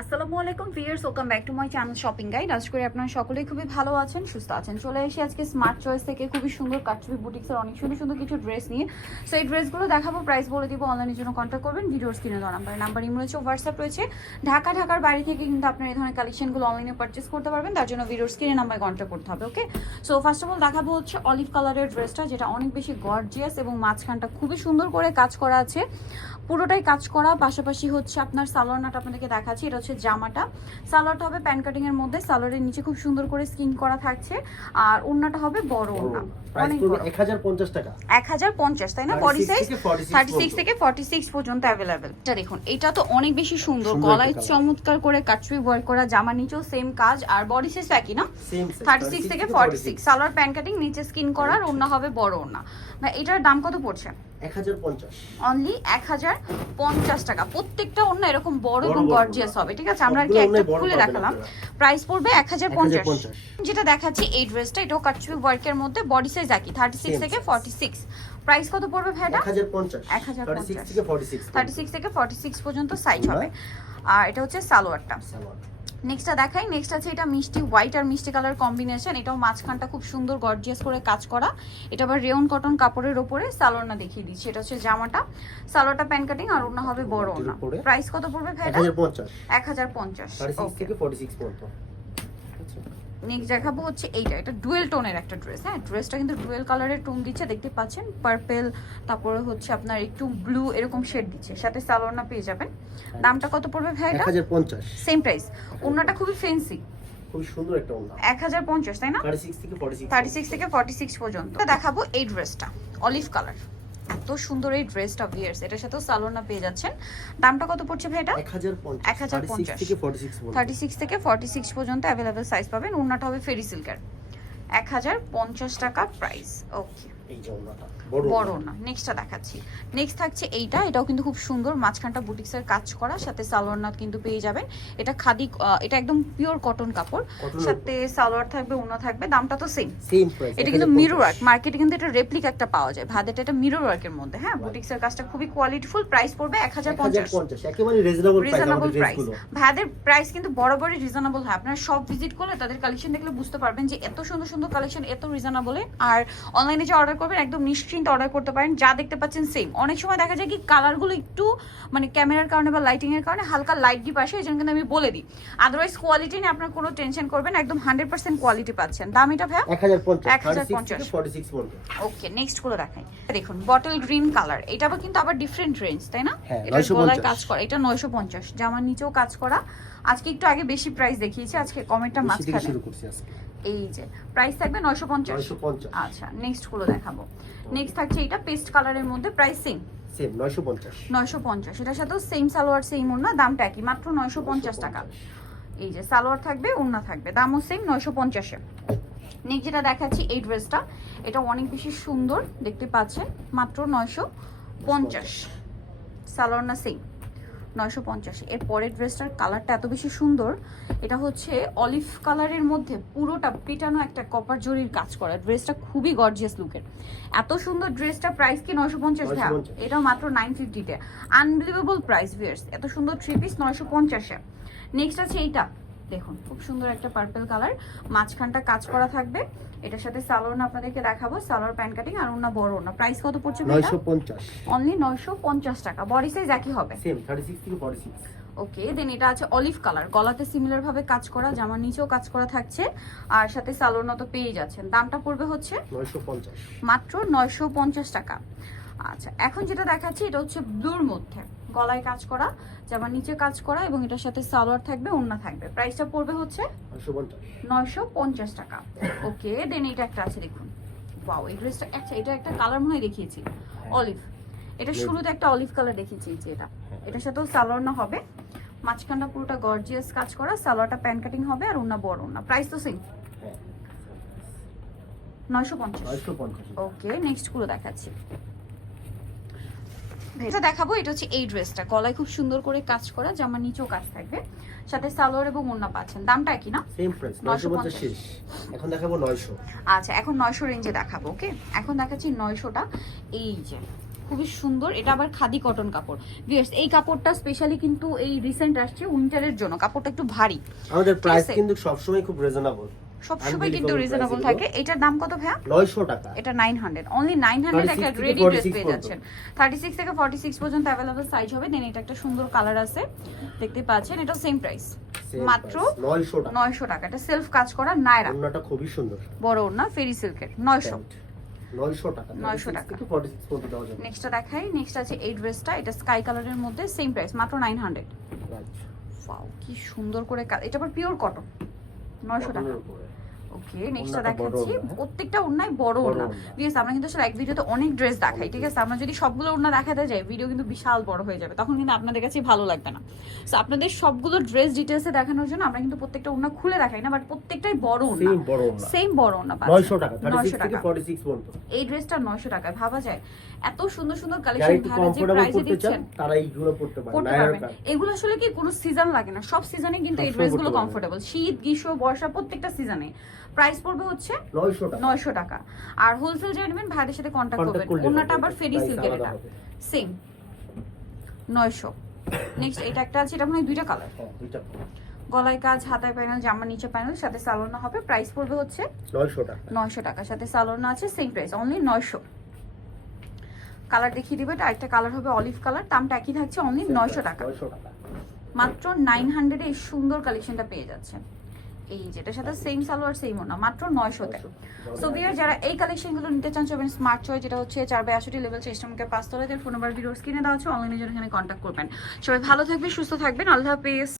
আসসালামু আলাইকুম viewers welcome back to my channel shopping guide আশা করি আপনারা সকলেই খুবই ভালো আছেন, সুস্থ আছেন। চলে এসে আজকে স্মার্ট চয়েস থেকে খুবই সুন্দর কাটছবি বুটিক্সের অনেক সুন্দর সুন্দর কিছু ড্রেস নিয়ে। সো এই ড্রেসগুলো দেখাবো প্রাইস বলে দিব অনলাইনের জন্য কন্ট্যাক্ট করবেন, ভিডিওর স্ক্রিনে দেওয়া নাম্বার নাম্বার ইমেল রয়েছে হোয়াটসঅ্যাপ রয়েছে। ঢাকা, ঢাকার বাড়ি থেকে কিন্তু আপনার এই ধরনের কালেকশনগুলো অনলাইনে পারচেস করতে পারবেন, তার জন্য ভিডিওর স্ক্রিনে নাম্বার কন্ট্যাক্ট করতে হবে okay so first of all দেখাবো হচ্ছে অলিভ কালারের ড্রেসটা যেটা অনেক বেশি গর্জিয়াস এবং মাঝখানটা খুবই সুন্দর করে কাজ করা আছে। পুরোটাই কাজ করা, পাশাপাশি হচ্ছে আপনার সালোয়ার নাট আপনাদেরকে দেখাচ্ছি, এটা হচ্ছে জামাটা। সালোয়ারটা হবে প্যান কাটিং এর মধ্যে। সালোয়ারের নিচে খুব সুন্দর করে স্কিন করা থাকছে। আর ওড়নাটা হবে বড় ওড়না প্রাইস অনেক পড়বে বড়। এক হাজার পঞ্চাশ টাকা। এক হাজার পঞ্চাশ তাই না? 36 সাইজ থার্টি সিক্স থেকে ফর্টি সিক্স পর্যন্ত অ্যাভেলেবেল এটা দেখুন এটা তো অনেক বেশি সুন্দর। গলায় চমৎকার করে করা জামা নিচেও সেম কাজ। আর বডি সাইজ একই না? থার্টি সিক্স থেকে forty six salwar pant cutting নিচে স্কিন করার ওড়না হবে বড় ওড়না না এটার দাম কত পড়ছে? অনলি এক হাজার পঞ্চাশ টাকা। প্রত্যেকটা অন্য এরকম বড় বড় এবং গর্জিয়াস হবে ঠিক আছে? আমরা আর কি একটা খুলে দেখালাম। প্রাইস পড়বে এক হাজার পঞ্চাশ। 1050 যেটা দেখাচ্ছি এই ড্রেসটা এটাও কাটছবি ওয়ার্কের মধ্যে বডি সাইজ একই থার্টি সিক্স থেকে। ফর্টি সিক্স প্রাইস কত পড়বে ভাইটা এক হাজার পঞ্চাশ। থার্টি সিক্স থেকে ফর্টি সিক্স থার্টি সিক্স থেকে ফর্টি সিক্স পর্যন্ত সাইজ হবে। আর এটা হচ্ছে সালোয়ারটা। নেক্সটটা দেখাই। নেক্সট আছে এটা মিষ্টি হোয়াইট আর মিষ্টি কালার কম্বিনেশন এটাও মাঝখানটা খুব সুন্দর গর্জিয়াস করে কাজ করা। এটা আবার রেয়ন কটন কাপড়ের ওপরে সালোয়ারটা দেখিয়ে দিচ্ছি। এটা হচ্ছে জামাটা। সালোয়ারটা প্যান কাটিং আর ওনা হবে বড় ওনা প্রাইস কত পড়বে ভাইটা পঞ্চাশ। থার্টি সিক্স ওকে 46 পড়তো আচ্ছা। নেক্সট দেখাবো হচ্ছে এইটা। এটা ডুয়েল টোনের একটা ড্রেস হ্যাঁ? ড্রেসটা কিন্তু ডুয়েল কালারের টোন দিচ্ছে দেখতে পাচ্ছেন? পার্পেল তারপরে হচ্ছে আপনার একটু ব্লু এরকম শেড দিচ্ছে। সাথে সালোয়ারনা পেয়ে যাবেন। দামটা কত পড়বে ভাইটা হাজার সেম প্রাইস ওনাটা খুবই ফেন্সি খুবই সুন্দর একটা ওনা এক হাজার পঞ্চাশ তাই না? থার্টি সিক্স থেকে ফর্টি সিক্স থার্টি সিক্স থেকে ফর্টি সিক্স পর্যন্ত দেখাবো এই ড্রেসটা অলিভ কালার এত সুন্দর এই ড্রেসটা ভিয়ার্স এটার সাথেও সালোনা পেয়ে যাচ্ছেন। দামটা কত পড়ছে ভাই এটা এক হাজার পঞ্চাশ। 1050 থার্টি সিক্স থেকে ফর্টি সিক্স থার্টি সিক্স থেকে ফর্টি সিক্স পর্যন্ত অ্যাভেলেবেল সাইজ পাবেন। ওনাটা হবে ফেরি সিল্কের এক হাজার পঞ্চাশ টাকা প্রাইস ওকে এই যে ওনাটা বড় বড় না নেক্সটটা দেখাচ্ছি। নেক্সট থাকছে এইটা এটাও কিন্তু খুব সুন্দর মাঝখানটা বুটিক্সের কাজ করা সাথে সালোয়ার কিন্তু পেয়ে যাবেন। এটা খাদি এটা একদম পিওর কটন কাপড় সাথে সালোয়ার থাকবে ওনা থাকবে দামটা তো সেম সেম এটা কিন্তু মিরর ওয়ার্ক মার্কেটে কিন্তু এটা রেপ্লিক একটা পাওয়া যায় ভাদেটা এটা মিরর ওয়ার্কের মধ্যে হ্যাঁ? বুটিক্সের কাজটা খুবই কোয়ালিটিফুল প্রাইস পড়বে একেবারে রিজনেবল প্রাইস প্রাইস প্রাইস কিন্তু বরাবরই রিজনেবল হয়। আপনারা সব ভিজিট করলে তাদের কালেকশন দেখলে বুঝতে পারবেন যে এত সুন্দর সুন্দর কালেকশন এত রিজনেবলে আর অনলাইনে যে অর্ডার করবেন একদম নিশ্চিন্ত অর্ডার করতে পারেন। যা দেখতে পাচ্ছেন সেম অনেক সময় দেখা যায় কি কালারগুলো একটু মানে ক্যামেরার কারণে বা লাইটিং এর কারণে হালকা লাইট ডিপ আসে এই জন্য কিন্তু আমি বলে দিই। আদারওয়াইজ কোয়ালিটি নিয়ে আপনার কোনো টেনশন করবেন একদম হান্ড্রেড পার্সেন্ট কোয়ালিটি পাচ্ছেন। দাম এটা ভাইয়া? এক হাজার পঞ্চাশ। ওকে নেক্সটগুলো দেখাই। দেখুন বটল গ্রিন কালার এটা আবার কিন্তু আবার ডিফারেন্ট রেঞ্জ তাই না? হ্যাঁ, এটা 950 গলায় কাজ করা। এটা নয়শো পঞ্চাশ। জামার নিচেও কাজ করা। আজকে একটু আগে বেশি প্রাইস দেখিয়েছি আজকে থেকে মাঝখানে এই যে প্রাইস থাকবে নয়শো পঞ্চাশ। নয়শো পঞ্চাশ। আচ্ছা নেক্সটগুলো দেখাবো। নেক্সট থাকছে এটা পেস্ট কালারের মধ্যে প্রাইস সেম সেম নয়শো পঞ্চাশ। নয়শো পঞ্চাশ এটার সাথেও সেম সালোয়ার সেম ওড়না দামটা একই মাত্র নয়শো পঞ্চাশ টাকা। এই যে সালোয়ার থাকবে ওড়না থাকবে দামও সেম নয়শো পঞ্চাশে। নেক্সট যেটা দেখাচ্ছি এই ড্রেসটা এটা অনেক বেশি সুন্দর দেখতে পাচ্ছেন মাত্র নয়শো পঞ্চাশ। সালোয়ার না সেম নয়শো পঞ্চাশ। এর পরের ড্রেসটার কালারটা এত বেশি সুন্দর এটা হচ্ছে অলিভ কালারের মধ্যে পুরোটা পেটানো একটা কপার জরির কাজ করা। ড্রেসটা খুবই গর্জিয়াস লুকের এত সুন্দর ড্রেসটা প্রাইস কি নয়শো পঞ্চাশ 950 এটাও মাত্র নাইন ফিফটিতে আনবিলিভেবল প্রাইস ভিয়ার্স এত সুন্দর থ্রি পিস নয়শো পঞ্চাশে। নেক্সট আছে এইটা। দেখুন খুব সুন্দর একটা পার্পেল কালার মাঝখানটা কাজ করা থাকবে। এটার সাথে সালোয়ার আপনাদেরকে দেখাবো। সালোয়ার প্যান্ট কাটিং আর ওনা বড় ওনা প্রাইস কত পড়ছে নয়শো পঞ্চাশ। অনলি নয়শো পঞ্চাশ টাকা। বডি সাইজ একই হবে? সেম থার্টি সিক্স থেকে ফর্টি সিক্স ওকে দেন এটা আছে অলিভ কালার গলাতে সিমিলার ভাবে কাজ করা জামার নিচেও কাজ করা থাকছে। আর সাথে সালোয়ার তো পেয়ে যাচ্ছেন। দামটা পড়বে হচ্ছে? মাত্র নয়শো পঞ্চাশ টাকা। আচ্ছা এখন যেটা দেখাচ্ছি এটা হচ্ছে ব্লুর মধ্যে। গলায় কাজ করা জামার নিচে কাজ করা এবং এটার সাথে সালোয়ার থাকবে ওড়না থাকবে। প্রাইসটা পড়বে হচ্ছে নয়শো পঞ্চাশ। টাকা। ওকে দেন এটা একটা আছে দেখুন। ওয়াও এই ড্রেসটা আচ্ছা এটা একটা কালার মনে হয় দেখিয়েছি। অলিভ এটা শুরুতে একটা অলিভ কালার দেখিয়েছি যে এটা। এটার সাথেও সালোয়ার না হবে। মাঝখানটা পুরোটা গর্জিয়াস কাজ করা সালোয়ারটা প্যান কাটিং হবে আর ওনা বড় ওনা প্রাইস তো সেম হ্যাঁ। নয়শো পঞ্চাশ। ওকে নেক্সটগুলো দেখাচ্ছি। এটা দেখাবো এটা হচ্ছে এই ড্রেসটা গলায় খুব সুন্দর করে কাজ করা জামার নিচেও কাজ থাকবে। সাথে সালোয়ার এবং ওড়না পাচ্ছেন। দামটা কি না? সেম প্রাইস 950 এখন দেখাবো নয়শো। আচ্ছা এখন নয়শো রেঞ্জে দেখাবো ওকে? এখন দেখাচ্ছি নয়শোটা। এই যে খুবই সুন্দর। এটা আবার খাদি কটন কাপড়। ভিউয়ার্স এই কাপড়টা স্পেশালি কিন্তু এই রিসেন্ট আসছে উইন্টারের জন্য। কাপড়টা একটু ভারী। আমাদের প্রাইস। কিন্তু সবসময় খুব রিজনেবল সবসময় কিন্তু রিজনেবল থাকে। এটার দাম কত ভাইয়া? 900 টাকা। এটা nine hundred only nine hundred একটা রেডি ড্রেস 46 পেয়ে যাচ্ছেন। থার্টি সিক্স থেকে ফর্টি সিক্স পর্যন্ত অ্যাভেলেবল সাইজ হবে। দেন এটা একটা সুন্দর কালার আছে। দেখতে পাচ্ছেন এটা সেম প্রাইস মাত্র 900 টাকা। নয়শো টাকা। এটা সেলফ কাজ করা নায়রা। ওন্নাটা খুবই সুন্দর। বড় না ফেরি সিল্কের নয়শো। 900 টাকা। 900 টাকা। থেকে 46 পর্যন্ত দেওয়া যাবে। নেক্সটটা দেখাই। নেক্সট আছে এই ড্রেসটা এটা স্কাই কালারের মধ্যে সেম প্রাইস মাত্র নাইন হান্ড্রেড ওয়াও কি সুন্দর করে এটা আবার পিওর কটন নয়শো টাকা। কটনের উপরে। ওকে নেক্সটটা ওড়নাটা বড় দেখাচ্ছি? প্রত্যেকটা ওড়নায় বড় বড় ওড়না ওড়না। বিকজ আমরা কিন্তু আসলে এক ভিডিওতে অনেক ড্রেস দেখাই ঠিক আছে? আমরা যদি সবগুলো ওড়না দেখাতে যাই ভিডিও কিন্তু বিশাল বড় হয়ে যাবে। তখন কিন্তু আপনাদের কাছে ভালো লাগবে না। সো আপনাদের সবগুলো ড্রেস ডিটেলসে দেখানোর জন্য আমরা কিন্তু প্রত্যেকটা ওড়না খুলে দেখাই না বাট প্রত্যেকটাই বড় ওড়না Same বড় ওড়না। সেম বড় ওড়না 900 টাকা 900 টাকা। 46 পর্যন্ত। এই ড্রেসটা 900 টাকায় ভাবা যায়। এত সুন্দর সুন্দর কালেকশন একটু যে প্রাইসে দিচ্ছেন তারা এইগুলো পড়তে পারেন। পড়তে নায়ার পারবেন। প্যান্ট এগুলো আসলে কি কোনো সিজন লাগে না। সব সিজনে কিন্তু এই ড্রেসগুলো কমফোর্টেবল শীত গ্রীষ্ম বর্ষা প্রত্যেকটা সিজনে প্রাইস পড়বে হচ্ছে নয়শো টাকা। আর হোলসেল যারা নেবেন ভাইদের সাথে কন্ট্যাক্ট করবেন। হবে। আবার ফেরি সিল্কের এটা। সেম নয়শো। নেক্সট এটা একটা আছে এটা মনে হয় দুইটা কালার হ্যাঁ গলায় কাজ হাতায় প্যানেল জামার নিচে প্যানেল সাথে সালোনা হবে। প্রাইস পড়বে হচ্ছে 900 টাকা। নয়শো টাকা। সাথে সালোনা আছে সেম প্রাইস অনলি নয়শো। কালার দেখিয়ে দিবে এটা একটা কালার হবে অলিভ কালার দামটা একই থাকছে অনলি নয়শো টাকা। মাত্র নাইন হান্ড্রেডে এই সুন্দর কালেকশনটা পেয়ে যাচ্ছেন। এই যেটার সাথে সেম সালোয়ার সেম ওনা মাত্র নয়শোতে সো বিয়ার যারা এই কালেকশনগুলো নিতে চান চলবেন স্মার্ট চয় যেটা হচ্ছে চার বাই লেভেল লেভেল সিস্টেমকে পাঁচ তলাতে ফোন নাম্বার ভিডিও স্ক্রিনে দেওয়া আছে অনলাইনে জন্য এখানে কন্ট্যাক্ট করবেন। সবাই ভালো থাকবেন, সুস্থ থাকবেন, আল্লাহ হাফেজ।